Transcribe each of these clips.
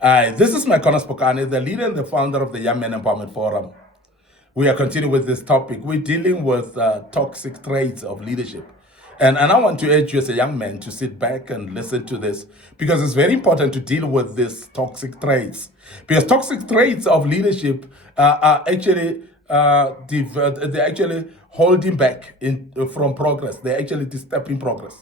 This is Micornus, Phokane, the leader and the founder of the Young Men Empowerment Forum. We are continuing with this topic. We're dealing with toxic traits of leadership. And I want to urge you as a young man to sit back and listen to this, because it's very important to deal with these toxic traits. Because toxic traits of leadership are actually they're actually holding back from progress. They're actually disturbing progress.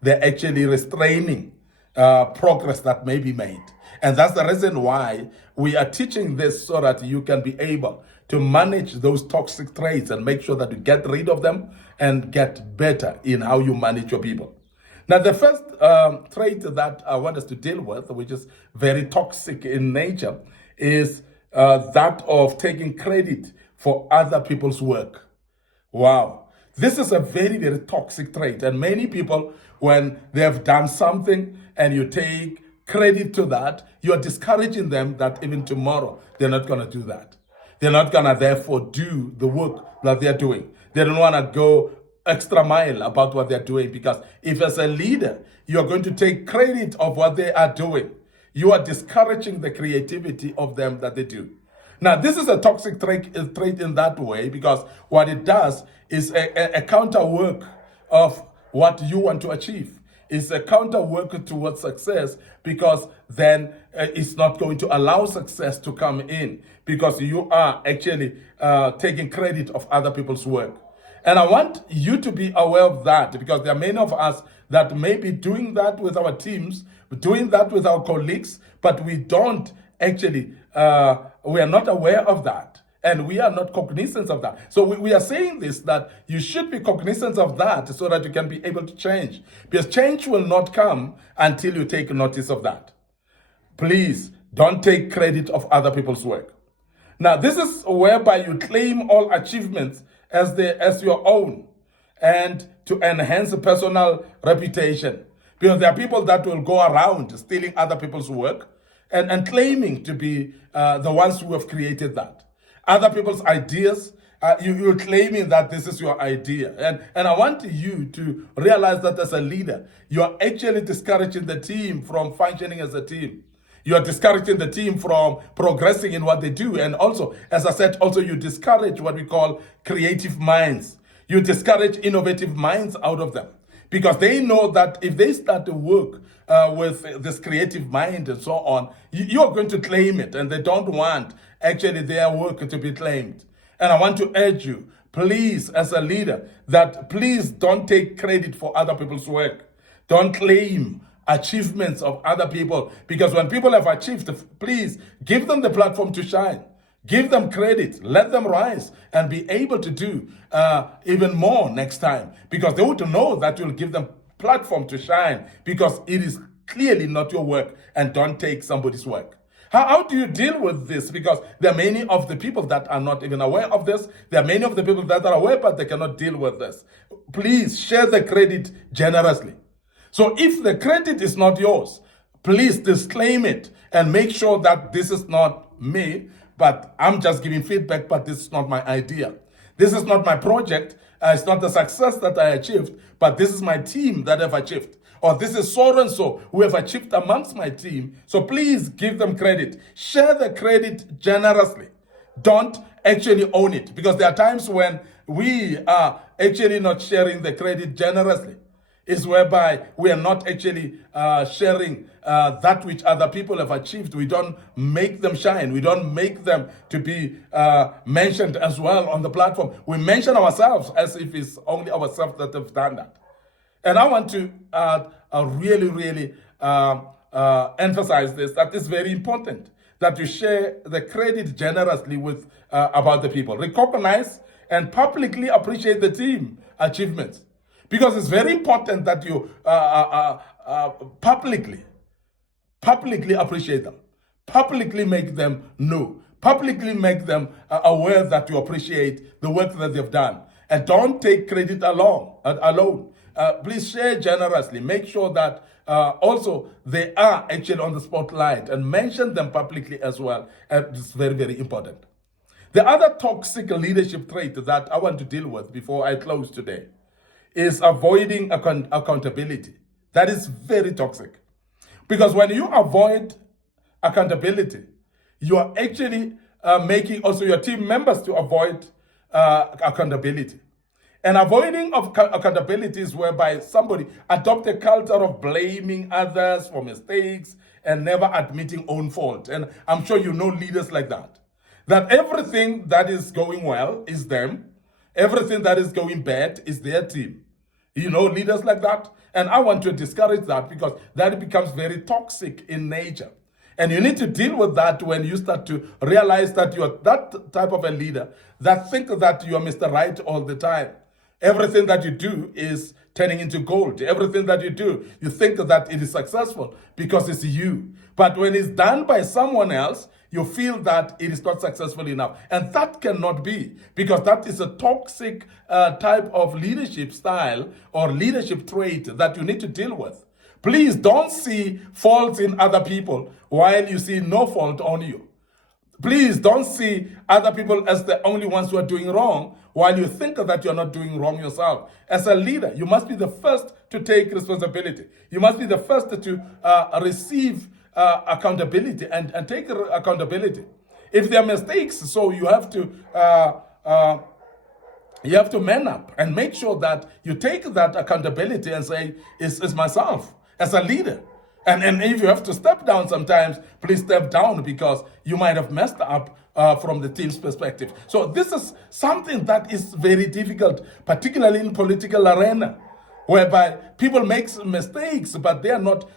They're actually restraining progress that may be made. And that's the reason why we are teaching this, so that you can be able to manage those toxic traits and make sure that you get rid of them and get better in how you manage your people. Now, the first trait that I want us to deal with, which is very toxic in nature, is that of taking credit for other people's work. Wow. This is a very, very toxic trait. And many people, when they have done something and you take credit to that, you're discouraging them that even tomorrow they're not going to do that. They're not going to therefore do the work that they're doing. They don't want to go extra mile about what they're doing, because if as a leader, you're going to take credit of what they are doing, you are discouraging the creativity of them that they do. Now, this is a toxic trait in that way, because what it does is a counter work of what you want to achieve. It's a counter work towards success, because then it's not going to allow success to come in, because you are actually taking credit of other people's work. And I want you to be aware of that, because there are many of us that may be doing that with our teams, doing that with our colleagues, but we don't actually, we are not aware of that. And we are not cognizant of that. So we are saying this, that you should be cognizant of that, so that you can be able to change. Because change will not come until you take notice of that. Please don't take credit of other people's work. Now, this is whereby you claim all achievements as your own, and to enhance personal reputation. Because there are people that will go around stealing other people's work and claiming to be the ones who have created that. Other people's ideas, you're claiming that this is your idea. And I want you to realize that as a leader, you are actually discouraging the team from functioning as a team. You are discouraging the team from progressing in what they do. And also, as I said, also you discourage what we call creative minds. You discourage innovative minds out of them, because they know that if they start to work with this creative mind and so on, you're going to claim it, and they don't want actually their work to be claimed. And I want to urge you, please, as a leader, that please don't take credit for other people's work. Don't claim achievements of other people, because when people have achieved, please give them the platform to shine. Give them credit, let them rise and be able to do even more next time, because they would know that you'll give them platform to shine, because it is clearly not your work, and don't take somebody's work. How do you deal with this? Because there are many of the people that are not even aware of this. There are many of the people that are aware, but they cannot deal with this. Please share the credit generously. So if the credit is not yours, please disclaim it and make sure that this is not me, but I'm just giving feedback, but this is not my idea. This is not my project. It's not the success that I achieved, but this is my team that have achieved. Or this is so and so who have achieved amongst my team. So please give them credit. Share the credit generously. Don't actually own it, because there are times when we are actually not sharing the credit generously. Is whereby we are not actually sharing that which other people have achieved. We don't make them shine. We don't make them to be mentioned as well on the platform. We mention ourselves as if it's only ourselves that have done that. And I want to really emphasize this, that it's very important that you share the credit generously with about the people. Recognize and publicly appreciate the team achievements. Because it's very important that you publicly appreciate them, publicly make them know, publicly make them aware that you appreciate the work that they've done. And don't take credit alone. Please share generously. Make sure that also they are actually on the spotlight, and mention them publicly as well. It's very, very important. The other toxic leadership trait that I want to deal with before I close today is avoiding accountability. That is very toxic. Because when you avoid accountability, you are actually making also your team members to avoid accountability. And avoiding of accountability is whereby somebody adopt a culture of blaming others for mistakes and never admitting own fault. And I'm sure you know leaders like that. That everything that is going well is them. Everything that is going bad is their team. You know leaders like that? And I want to discourage that because that becomes very toxic in nature. And you need to deal with that when you start to realize that you're that type of a leader that think that you're Mr. Right all the time. Everything that you do is turning into gold. Everything that you do, you think that it is successful because it's you. But when it's done by someone else, you feel that it is not successful enough. And that cannot be, because that is a toxic type of leadership style or leadership trait that you need to deal with. Please don't see faults in other people while you see no fault on you. Please don't see other people as the only ones who are doing wrong while you think that you're not doing wrong yourself. As a leader, you must be the first to take responsibility. You must be the first to receive accountability and take accountability. If there are mistakes, so you have to man up and make sure that you take that accountability and say, it's myself as a leader. And if you have to step down sometimes, please step down because you might have messed up from the team's perspective. So this is something that is very difficult, particularly in political arena, whereby people make mistakes, but they are not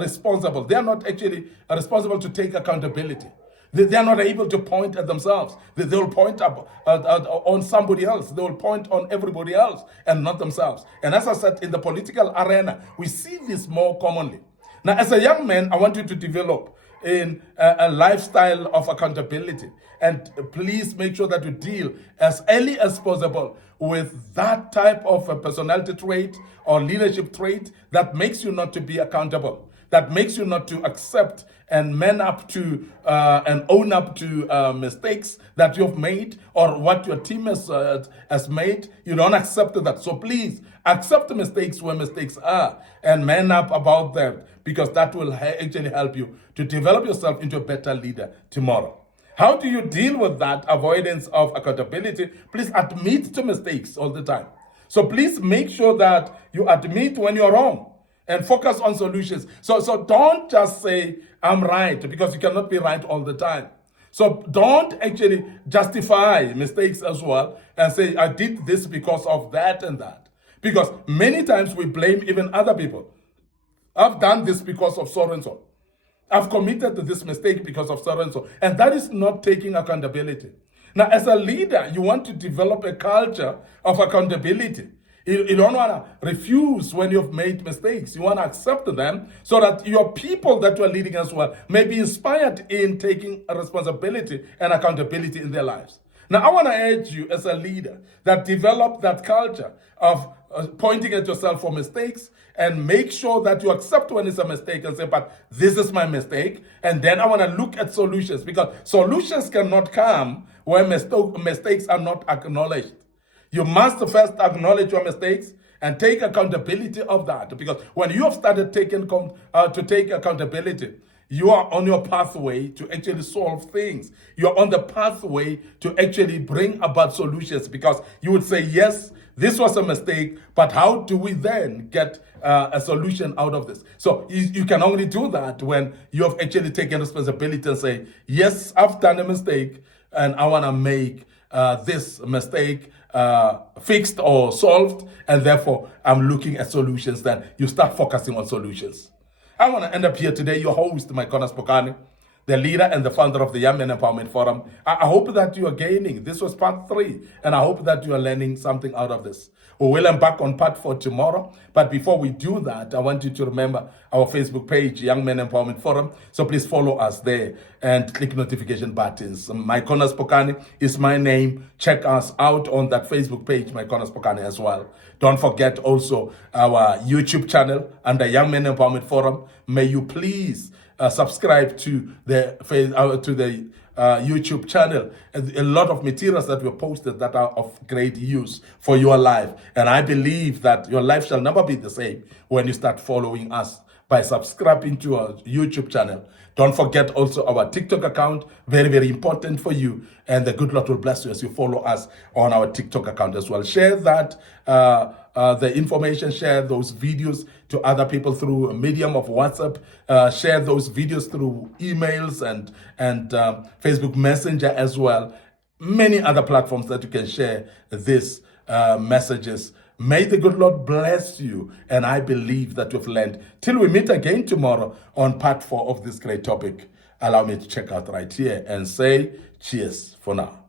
responsible. They are not actually responsible to take accountability. They are not able to point at themselves. They will point up on somebody else. They will point on everybody else and not themselves. And as I said, in the political arena, we see this more commonly. Now, as a young man, I want you to develop in a lifestyle of accountability. And please make sure that you deal as early as possible with that type of a personality trait or leadership trait that makes you not to be accountable, that makes you not to accept and man up to and own up to mistakes that you've made or what your team has made. You don't accept that. So please accept the mistakes where mistakes are and man up about them, because that will actually help you to develop yourself into a better leader tomorrow. How do you deal with that avoidance of accountability? Please admit to mistakes all the time. So please make sure that you admit when you're wrong and focus on solutions. So don't just say, I'm right, because you cannot be right all the time. So don't actually justify mistakes as well and say, I did this because of that and that. Because many times we blame even other people. I've done this because of so and so. I've committed this mistake because of so and so. And that is not taking accountability. Now, as a leader, you want to develop a culture of accountability. You don't want to refuse when you've made mistakes. You want to accept them so that your people that you are leading as well may be inspired in taking a responsibility and accountability in their lives. Now, I want to urge you as a leader that develop that culture of pointing at yourself for mistakes and make sure that you accept when it's a mistake and say, but this is my mistake. And then I want to look at solutions, because solutions cannot come when mistakes are not acknowledged. You must first acknowledge your mistakes and take accountability of that. Because when you have started to take accountability, you are on your pathway to actually solve things. You're on the pathway to actually bring about solutions, because you would say, yes, this was a mistake, but how do we then get a solution out of this? So you can only do that when you have actually taken responsibility and say, yes, I've done a mistake and I want to make this mistake fixed or solved, and therefore I'm looking at solutions. Then you start focusing on solutions. I want to end up here today, your host, Micornus, Phokane, the leader and the founder of the Young Men Empowerment Forum. I hope that you are gaining. This was part 3, and I hope that you are learning something out of this. We will embark on part 4 tomorrow. But before we do that, I want you to remember our Facebook page, Young Men Empowerment Forum. So please follow us there and click notification buttons. Micornus Phokane is my name. Check us out on that Facebook page, Micornus Phokane, as well. Don't forget also our YouTube channel under Young Men Empowerment Forum. May you please subscribe to the YouTube channel. A lot of materials that were posted that are of great use for your life. And I believe that your life shall never be the same when you start following us by subscribing to our YouTube channel. Don't forget also our TikTok account, very, very important for you. And the good Lord will bless you as you follow us on our TikTok account as well. Share that, the information, share those videos to other people through a medium of WhatsApp. Share those videos through emails and Facebook Messenger as well. Many other platforms that you can share these messages. May the good Lord bless you. And I believe that you've learned. Till we meet again tomorrow on part 4 of this great topic, allow me to check out right here and say cheers for now.